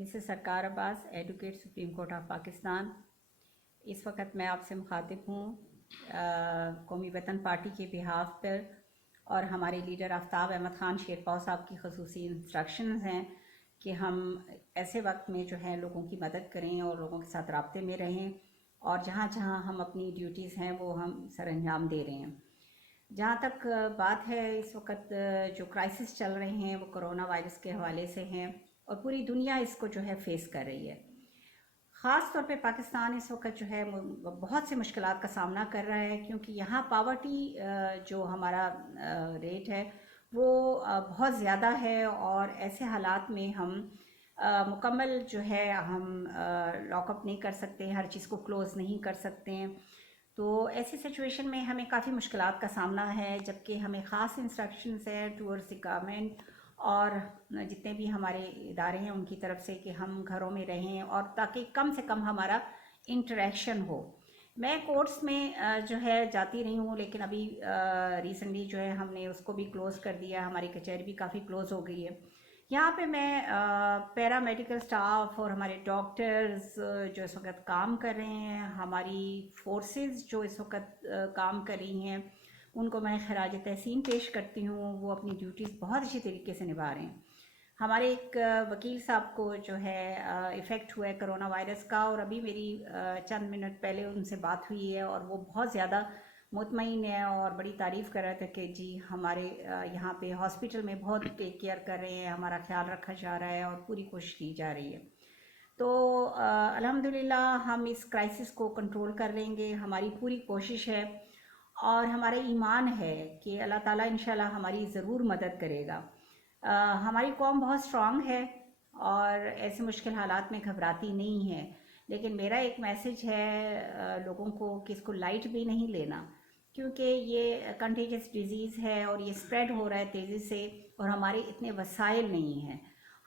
Mrs Sarkar Abbas, advocate supreme court of Pakistan. اس وقت میں آپ سے مخاطب ہوں قومی وطن پارٹی کے بہاف پر، اور ہمارے لیڈر آفتاب احمد خان شیرپاؤ صاحب کی خصوصی انسٹرکشنز ہیں کہ ہم ایسے وقت میں جو ہے لوگوں کی مدد کریں اور لوگوں کے ساتھ رابطے میں رہیں، اور جہاں جہاں ہم اپنی ڈیوٹیز ہیں وہ ہم سر انجام دے رہے ہیں۔ جہاں تک بات ہے اس وقت جو کرائسس چل رہے ہیں وہ کرونا وائرس کے حوالے سے ہیں، اور پوری دنیا اس کو جو ہے فیس کر رہی ہے۔ خاص طور پہ پاکستان اس وقت جو ہے بہت سے مشکلات کا سامنا کر رہا ہے، کیونکہ یہاں پاورٹی جو ہمارا ریٹ ہے وہ بہت زیادہ ہے، اور ایسے حالات میں ہم مکمل جو ہے ہم لاک اپ نہیں کر سکتے، ہر چیز کو کلوز نہیں کر سکتے ہیں۔ تو ایسی سچویشن میں ہمیں کافی مشکلات کا سامنا ہے، جبکہ ہمیں خاص انسٹرکشنز ہیں ٹورڈز دی گورنمنٹ اور جتنے بھی ہمارے ادارے ہیں ان کی طرف سے کہ ہم گھروں میں رہیں، اور تاکہ کم سے کم ہمارا انٹریکشن ہو۔ میں کورٹس میں جو ہے جاتی رہی ہوں، لیکن ابھی ریسنٹلی جو ہے ہم نے اس کو بھی کلوز کر دیا، ہماری کچہری بھی کافی کلوز ہو گئی ہے۔ یہاں پہ میں پیرا میڈیکل سٹاف اور ہمارے ڈاکٹرز جو اس وقت کام کر رہے ہیں، ہماری فورسز جو اس وقت کام کر رہی ہیں، ان کو میں خراج تحسین پیش کرتی ہوں۔ وہ اپنی ڈیوٹیز بہت اچھی طریقے سے نبھا رہے ہیں۔ ہمارے ایک وکیل صاحب کو جو ہے ایفیکٹ ہوا ہے کرونا وائرس کا، اور ابھی میری چند منٹ پہلے ان سے بات ہوئی ہے، اور وہ بہت زیادہ مطمئن ہے اور بڑی تعریف کر رہا تھا کہ جی ہمارے یہاں پہ ہاسپٹل میں بہت ٹیک کیئر کر رہے ہیں، ہمارا خیال رکھا جا رہا ہے اور پوری کوشش کی جا رہی ہے۔ تو الحمدللہ ہم اس کرائسس کو کنٹرول کر لیں گے، ہماری پوری کوشش ہے، اور ہمارا ایمان ہے کہ اللہ تعالیٰ انشاءاللہ ہماری ضرور مدد کرے گا۔ ہماری قوم بہت اسٹرانگ ہے اور ایسے مشکل حالات میں گھبراتی نہیں ہے، لیکن میرا ایک میسیج ہے لوگوں کو کہ اس کو لائٹ بھی نہیں لینا، کیونکہ یہ کنٹیجس ڈیزیز ہے اور یہ اسپریڈ ہو رہا ہے تیزی سے، اور ہمارے اتنے وسائل نہیں ہیں۔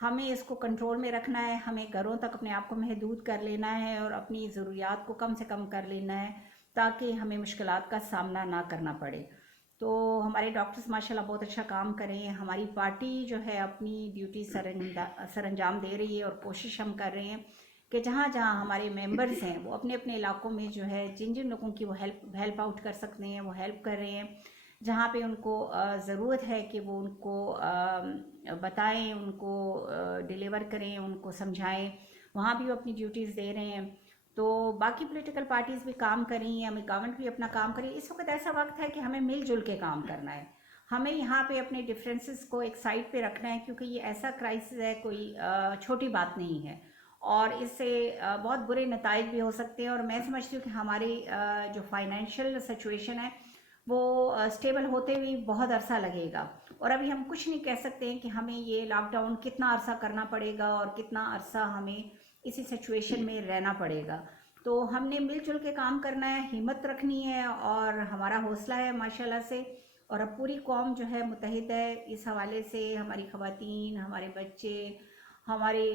ہمیں اس کو کنٹرول میں رکھنا ہے، ہمیں گھروں تک اپنے آپ کو محدود کر لینا ہے اور اپنی ضروریات کو کم سے کم کر لینا ہے، تاکہ ہمیں مشکلات کا سامنا نہ کرنا پڑے۔ تو ہمارے ڈاکٹرز ماشاءاللہ بہت اچھا کام کر رہے ہیں، ہماری پارٹی جو ہے اپنی ڈیوٹی سر انجام دے رہی ہے، اور کوشش ہم کر رہے ہیں کہ جہاں جہاں ہمارے ممبرز ہیں وہ اپنے اپنے علاقوں میں جو ہے جن جن لوگوں کی وہ ہیلپ آؤٹ کر سکتے ہیں وہ ہیلپ کر رہے ہیں، جہاں پہ ان کو ضرورت ہے کہ وہ ان کو بتائیں، ان کو ڈیلیور کریں، ان کو سمجھائیں، وہاں بھی وہ اپنی ڈیوٹیز دے رہے ہیں۔ تو باقی پولیٹیکل پارٹیز بھی کام کر رہی ہیں، ہمیں گورنمنٹ بھی اپنا کام کر رہی ہے۔ اس وقت ایسا وقت ہے کہ ہمیں مل جل کے کام کرنا ہے، ہمیں یہاں پہ اپنے ڈفرینسز کو ایک سائڈ پہ رکھنا ہے، کیونکہ یہ ایسا کرائسس ہے، کوئی چھوٹی بات نہیں ہے، اور اس سے بہت برے نتائج بھی ہو سکتے ہیں۔ اور میں سمجھتی ہوں کہ ہماری جو فائنینشیل سچویشن ہے وہ اسٹیبل ہوتے ہوئے بہت عرصہ لگے گا، اور ابھی ہم کچھ نہیں کہہ سکتے ہیں کہ ہمیں یہ لاک ڈاؤن کتنا عرصہ کرنا پڑے گا اور کتنا عرصہ ہمیں اسی سچویشن میں رہنا پڑے گا۔ تو ہم نے مل جل کے کام کرنا ہے، ہمت رکھنی ہے، اور ہمارا حوصلہ ہے ماشاءاللہ سے، اور اب پوری قوم جو ہے متحد ہے اس حوالے سے۔ ہماری خواتین، ہمارے بچے، ہمارے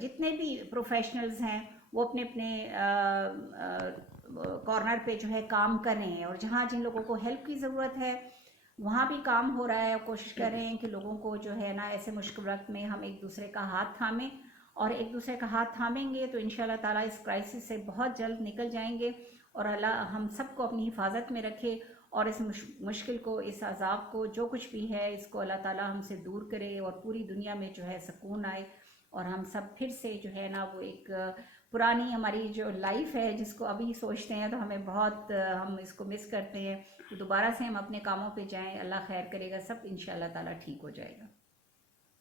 جتنے بھی پروفیشنلز ہیں وہ اپنے اپنے کارنر پہ جو ہے کام کر رہے ہیں، اور جہاں جن لوگوں کو ہیلپ کی ضرورت ہے وہاں بھی کام ہو رہا ہے، اور کوشش کر رہے ہیں کہ لوگوں کو جو ہے نا ایسے مشکل وقت میں ہم ایک دوسرے کا ہاتھ تھامیں، اور ایک دوسرے کا ہاتھ تھامیں گے تو انشاءاللہ تعالیٰ اس کرائسس سے بہت جلد نکل جائیں گے، اور اللہ ہم سب کو اپنی حفاظت میں رکھے، اور اس مشکل کو، اس عذاب کو، جو کچھ بھی ہے اس کو اللہ تعالیٰ ہم سے دور کرے، اور پوری دنیا میں جو ہے سکون آئے، اور ہم سب پھر سے جو ہے نا وہ ایک پرانی ہماری جو لائف ہے جس کو ابھی سوچتے ہیں تو ہمیں بہت ہم اس کو مس کرتے ہیں، تو دوبارہ سے ہم اپنے کاموں پہ جائیں۔ اللہ خیر کرے گا، سب انشاءاللہ تعالیٰ ٹھیک ہو جائے گا۔